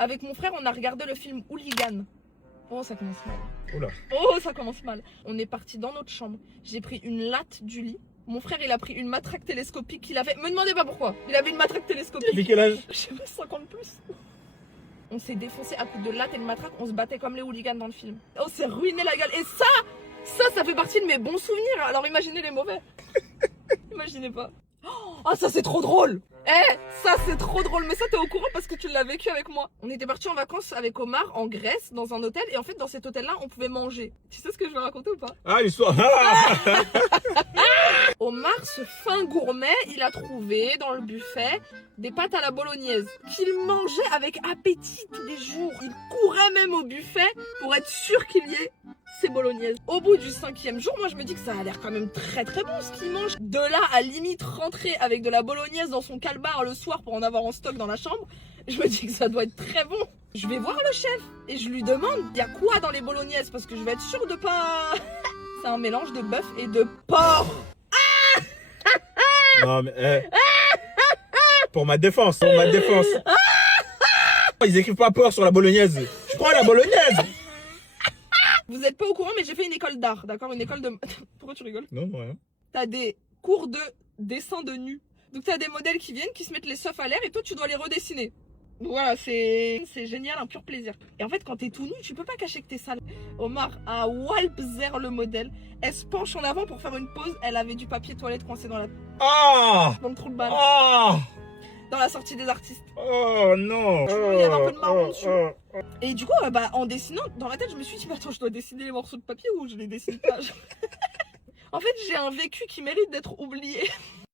Avec mon frère, on a regardé le film Hooligan. Oh, ça commence mal. Oula. Oh, ça commence mal. On est parti dans notre chambre. J'ai pris une latte du lit. Mon frère, il a pris une matraque télescopique qu'il avait. Me demandez pas pourquoi. Il avait une matraque télescopique. Depuis quel âge? Je sais pas, 50 plus. On s'est défoncé à coups de latte et de matraque. On se battait comme les hooligans dans le film. On s'est ruiné la gueule. Et ça fait partie de mes bons souvenirs. Alors imaginez les mauvais. Imaginez pas. Oh, ça c'est trop drôle. Ça c'est trop drôle. Mais ça t'es au courant parce que tu l'as vécu avec moi. On était partis en vacances avec Omar en Grèce dans un hôtel. Et en fait dans cet hôtel là on pouvait manger. Tu sais ce que je vais raconter ou pas? Ah, l'histoire. Omar, ce fin gourmet, il a trouvé dans le buffet des pâtes à la bolognaise qu'il mangeait avec appétit tous les jours. Il courait même au buffet pour être sûr qu'il y ait ces bolognaises. Au bout du 5e jour, moi je me dis que ça a l'air quand même très très bon ce qu'il mange. De là à limite rentrer avec de la bolognaise dans son calbar le soir pour en avoir en stock dans la chambre, je me dis que ça doit être très bon. Je vais voir le chef et je lui demande il y a quoi dans les bolognaises parce que je vais être sûre de pas... C'est un mélange de bœuf et de porc. Non, mais. Pour ma défense. Ils écrivent pas porc sur la bolognaise. Je prends la bolognaise. Vous êtes pas au courant, mais j'ai fait une école d'art, d'accord? Une école de... Pourquoi tu rigoles? Non, rien. T'as des cours de dessin de nu. Donc t'as des modèles qui viennent, qui se mettent les seufs à l'air et toi tu dois les redessiner. Donc voilà, c'est génial, un pur plaisir. Et en fait, quand t'es tout nu, tu peux pas cacher que t'es sale. Omar a walpzer le modèle. Elle se penche en avant pour faire une pause. Elle avait du papier toilette coincé dans le trou de balle. Dans la sortie des artistes. Oh non. Il y avait un peu de marron dessus. Et du coup, en dessinant, dans la tête, je me suis dit, mais attends, je dois dessiner les morceaux de papier ou je les dessine pas? En fait, j'ai un vécu qui mérite d'être oublié.